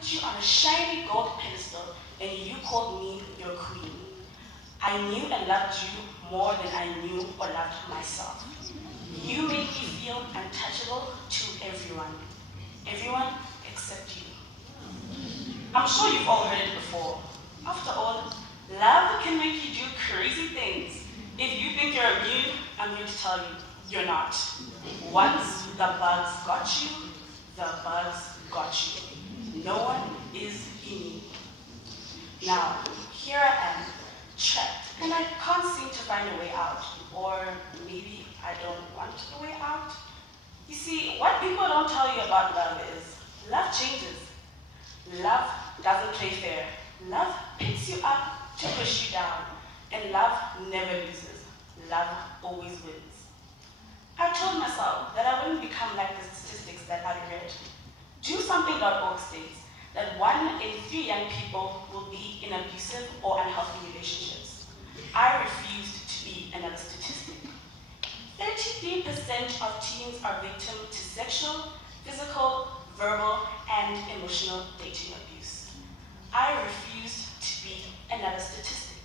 put you on a shiny gold pedestal, and you called me your queen. I knew and loved you more than I knew or loved myself. You made me feel untouchable to everyone. Everyone except you. I'm sure you've all heard it before. After all, love can make you do crazy things. If you think you're immune, I'm here to tell you, you're not. Once the bugs got you, the bugs got you. No one is immune. Now, here I am, trapped, and I can't seem to find a way out. Or maybe I don't want a way out. You see, what people don't tell you about love is love changes. Love doesn't play fair. Love picks you up to push you down. And love never loses. Love always wins. I told myself that I wouldn't become like the statistics that I read. DoSomething.org states that 1 in 3 young people will be in abusive or unhealthy relationships. I refused to be another statistic. 33% of teens are victim to sexual, physical, verbal, and emotional dating abuse. I refused to be another statistic.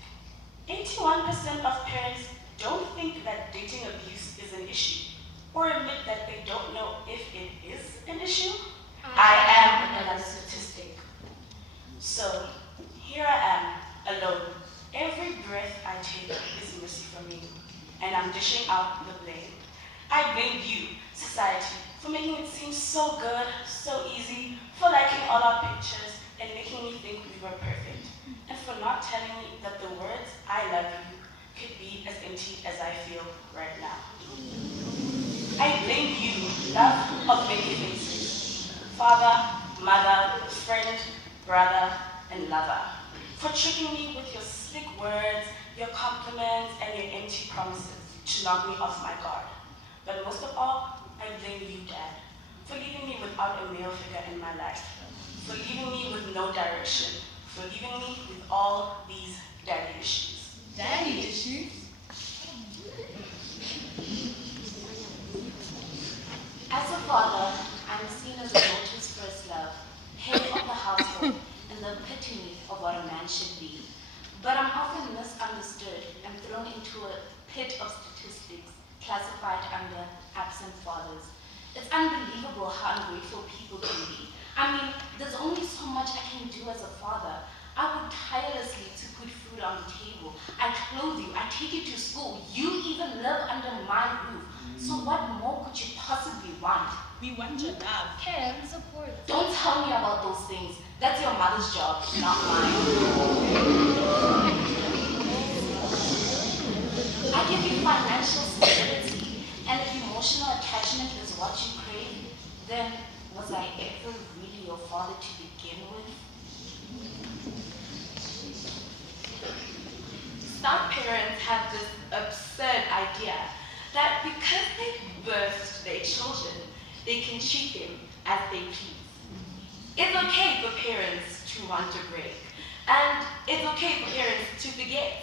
81% of parents don't think that dating abuse is an issue, or admit that they don't know if it is an issue. I am another statistic. So, here I am, alone. Every breath I take is mercy from you, and I'm dishing out the blame. I blame you, society, for making it seem so good, so easy, for liking all our pictures, and making me think we were perfect, and for not telling me that the words, I love you, could be as empty as I feel right now. I blame you, love of many faces, father, mother, friend, brother, and lover, for tricking me with your slick words, your compliments, and your empty promises to knock me off my guard. But most of all, I blame you, Dad, for leaving me without a male figure in my life, for leaving me with no direction, for leaving me with all these daddy issues. Daddy issues? As a father, I'm seen as a daughter's first love, head of the household, and the epitome of what a man should be. But I'm often misunderstood and thrown into a pit of statistics classified under absent fathers. It's unbelievable how ungrateful people can be. I mean, there's only so much I can do as a father. I work tirelessly to put food on the table. I clothe you, I take you to school. You even live under my roof. So what more could you possibly want? We want your love. Care and support. Don't tell me about those things. That's your mother's job, not mine. I give you financial stability, and if emotional attachment is what you crave, then was I ever really your father to begin with? Some parents have this absurd idea that because they birthed their children, they can treat them as they please. It's okay for parents to want a break, and it's okay for parents to forget,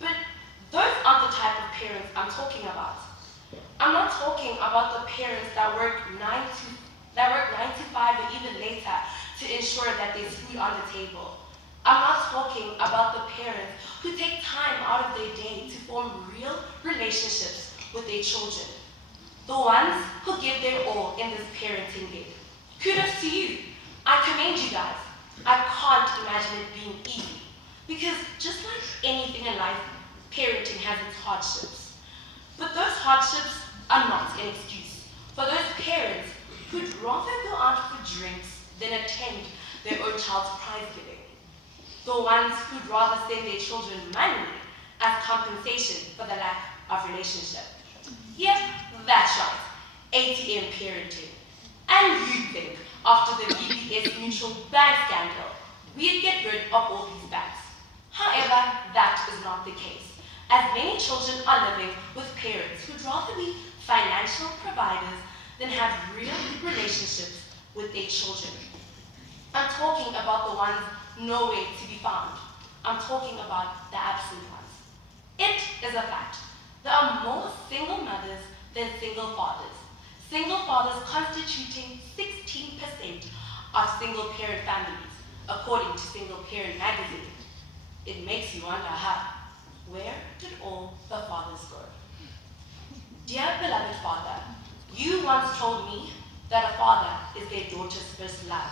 but those aren't the type of parents I'm talking about. I'm not talking about the parents that work 9 to 5 or even later to ensure that there's food on the table. I'm not talking about the parents who take time out of their day to form real relationships with their children. The ones who give their all in this parenting gig. Kudos to you. I commend you guys. I can't imagine it being easy. Because just like anything in life, parenting has its hardships. But those hardships are not an excuse for those parents who'd rather go out for drinks than attend their own child's prize giving. The ones who'd rather send their children money as compensation for the lack of relationship. Yep, that's right, ATM parenting. And you'd think, after the BBS Mutual Bank scandal, we'd get rid of all these banks. However, that is not the case, as many children are living with parents who'd rather be financial providers than have real relationships with their children. I'm talking about the ones nowhere to be found. I'm talking about the absent ones. It is a fact. There are more single mothers than single fathers. Single fathers constituting 16% of single parent families. according to Single Parent Magazine. It makes you wonder, where did all the fathers go? Dear beloved father, you once told me that a father is their daughter's first love.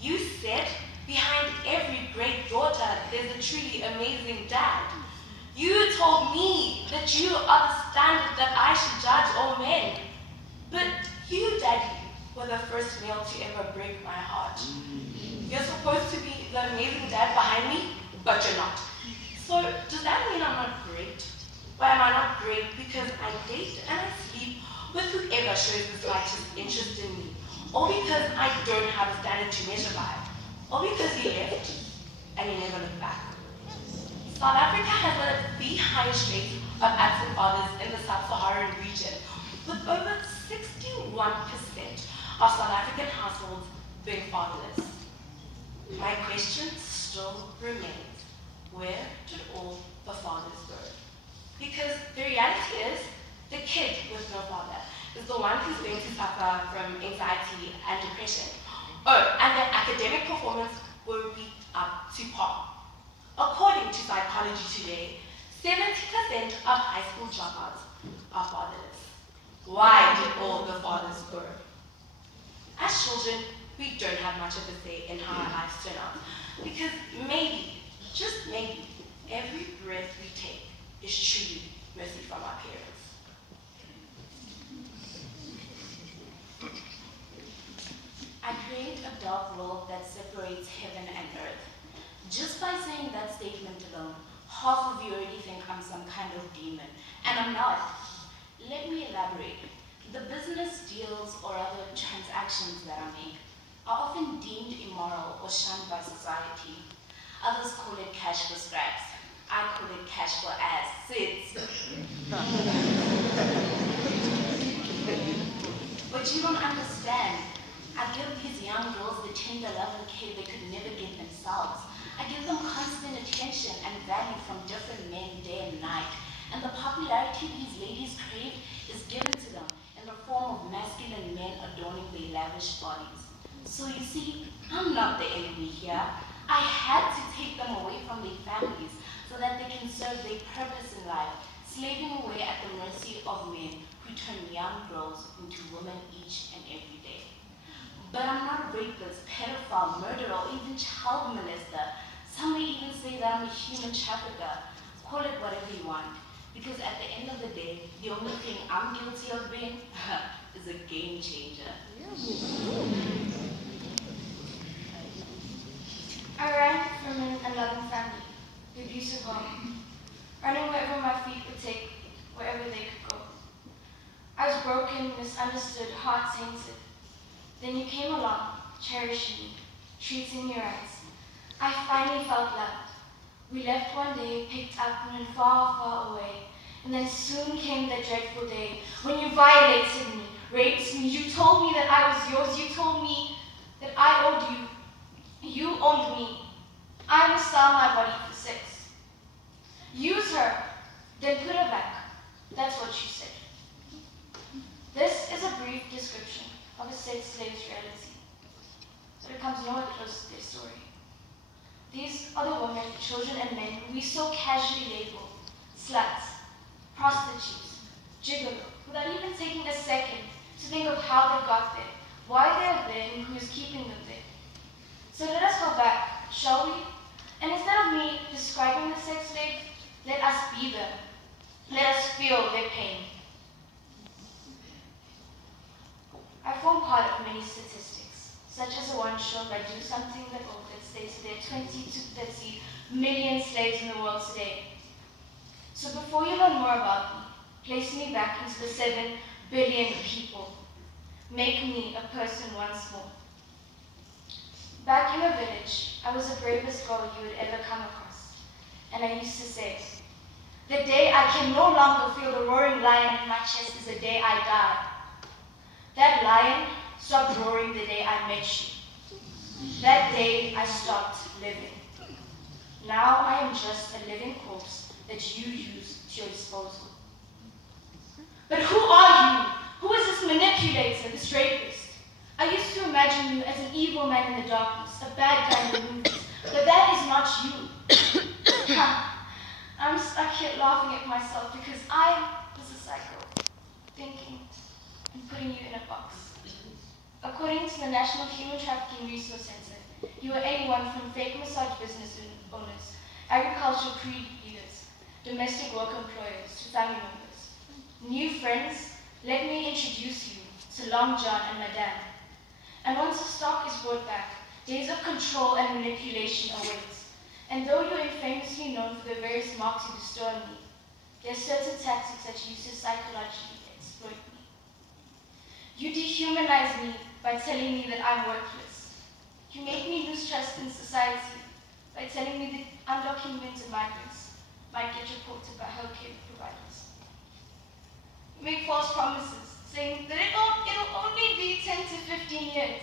You said behind every great daughter there's a truly amazing dad. You told me that you are the standard that I should judge all men. But you, Daddy, were the first male to ever break my heart. You're supposed to be the amazing dad behind me, but you're not. So does that mean I'm not great? Why am I not great? Because I date and I sleep with whoever shows the slightest interest in me, or because I don't have a standard to measure by, or because he left and he never looked back. South Africa has one of the highest rates of absent fathers in the sub-Saharan region, with over 61% of South African households being fatherless. My question still remains, where did all the fathers go? Because the reality is, the kid with no father is the one who's going to suffer from anxiety and depression. Oh, and their academic performance won't be up to par. According to Psychology Today, 70% of high school dropouts are fatherless. Why did all the fathers go? As children, we don't have much of a say in how our lives turn out, because maybe, just maybe, every breath we take is truly mercy from our parents. I create a dark world that separates heaven and earth. Just by saying that statement alone, half of you already think I'm some kind of demon, and I'm not. Let me elaborate. The business deals or other transactions that I make are often deemed immoral or shunned by society. Others call it cash for scraps. I call it cash for assets. But you don't understand. I give these young girls the tender love and care they could never give themselves. I give them constant attention and value from different men day and night. And the popularity these ladies crave is given to them in the form of masculine men adorning their lavish bodies. So you see, I'm not the enemy here. I had to take them away from their families so that they can serve their purpose in life, slaving away at the mercy of men who turn young girls into women each and every day. But I'm not a rapist, pedophile, murderer, or even child molester. Some may even say that I'm a human trafficker. Call it whatever you want. Because at the end of the day, the only thing I'm guilty of being is a game changer. I ran from a loving family, the abusive home, running wherever my feet would take, wherever they could go. I was broken, misunderstood, heart-tainted. Then you came along, cherishing me, treating me right. I finally felt loved. We left one day, picked up and went far, far away. And then soon came the dreadful day when you violated me, raped me. You told me that I was yours. You told me that I owed you. You owned me. I must sell my body for sex. Use her, then put her back. That's what you said. This is a brief description of a sex slave's reality, but it comes nowhere close to their story. These are the women, children, and men who we so casually label sluts, prostitutes, gigolo, without even taking a second to think of how they got there, why they are there, and who is keeping them there. So let us go back, shall we? And instead of me describing the sex slave, let us be them. Let us feel their pain. I form part of many statistics, such as the one shown by Do Something That states there are 20 to 30 million slaves in the world today. So before you learn more about me, place me back into the 7 billion people. Make me a person once more. Back in the village, I was the bravest girl you would ever come across. And I used to say, the day I can no longer feel the roaring lion in my chest is the day I die. That lion stopped roaring the day I met you. That day I stopped living. Now I am just a living corpse that you use to your disposal. But who are you? Who is this manipulator, this rapist? I used to imagine you as an evil man in the darkness, a bad guy in the movies, but that is not you. I'm stuck here laughing at myself because I was a psycho, thinking and putting you in a box. According to the National Human Trafficking Resource Center, you are anyone from fake massage business owners, agricultural creed leaders, domestic work employers, to family members. New friends, let me introduce you to Long John and Madame. And once the stock is brought back, days of control and manipulation await. And though you are famously known for the various marks you bestow on me, there are certain tactics that you use to psychologically exploit me. You dehumanize me by telling me that I'm worthless. You make me lose trust in society by telling me that undocumented migrants might get reported by healthcare providers. You make false promises, saying that it'll only be 10 to 15 years.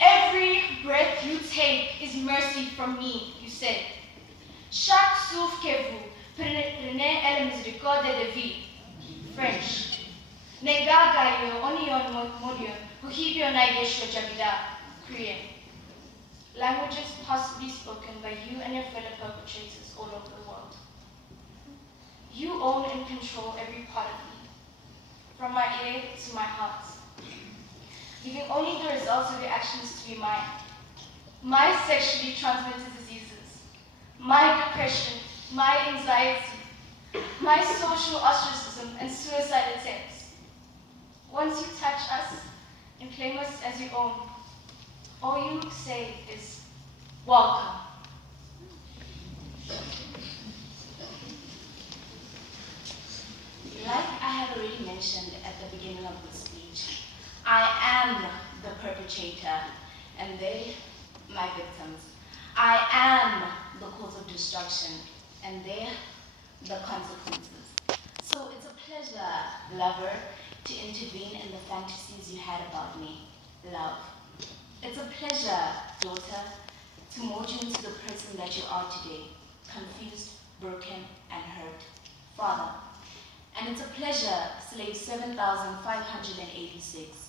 Every breath you take is mercy from me, you said. Chaque souffle que vous prenez est la miséricorde de vie. French. Negagayo onion modion, huhibio naigesho jabida. Korean. Languages possibly spoken by you and your fellow perpetrators all over the world. You own and control every part of me, from my ear to my heart, leaving only the results of your actions to be mine. My sexually transmitted diseases, my depression, my anxiety, my social ostracism and suicide attempts. Once you touch us and claim us as your own, all you say is, welcome. Like I have already mentioned at the beginning of the speech, I am the perpetrator and they, my victims. I am the cause of destruction and they, the consequences. So it's a pleasure, lover, to intervene in the fantasies you had about me, love. It's a pleasure, daughter, to mold you into the person that you are today, confused, broken, and hurt. Father. And it's a pleasure, slave 7,586,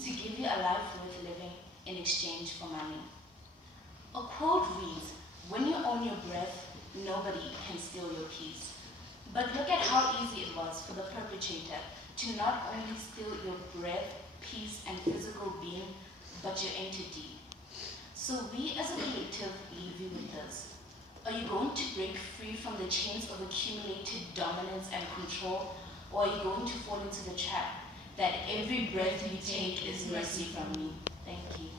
to give you a life worth living in exchange for money. A quote reads, when you own your breath, nobody can steal your peace. But look at how easy it was for the perpetrator to not only steal your breath, peace, and physical being, but your entity. So we as a collective leave you with this. Are you going to break free from the chains of accumulated dominance and control, or are you going to fall into the trap that every breath you take is mercy from me? Thank you.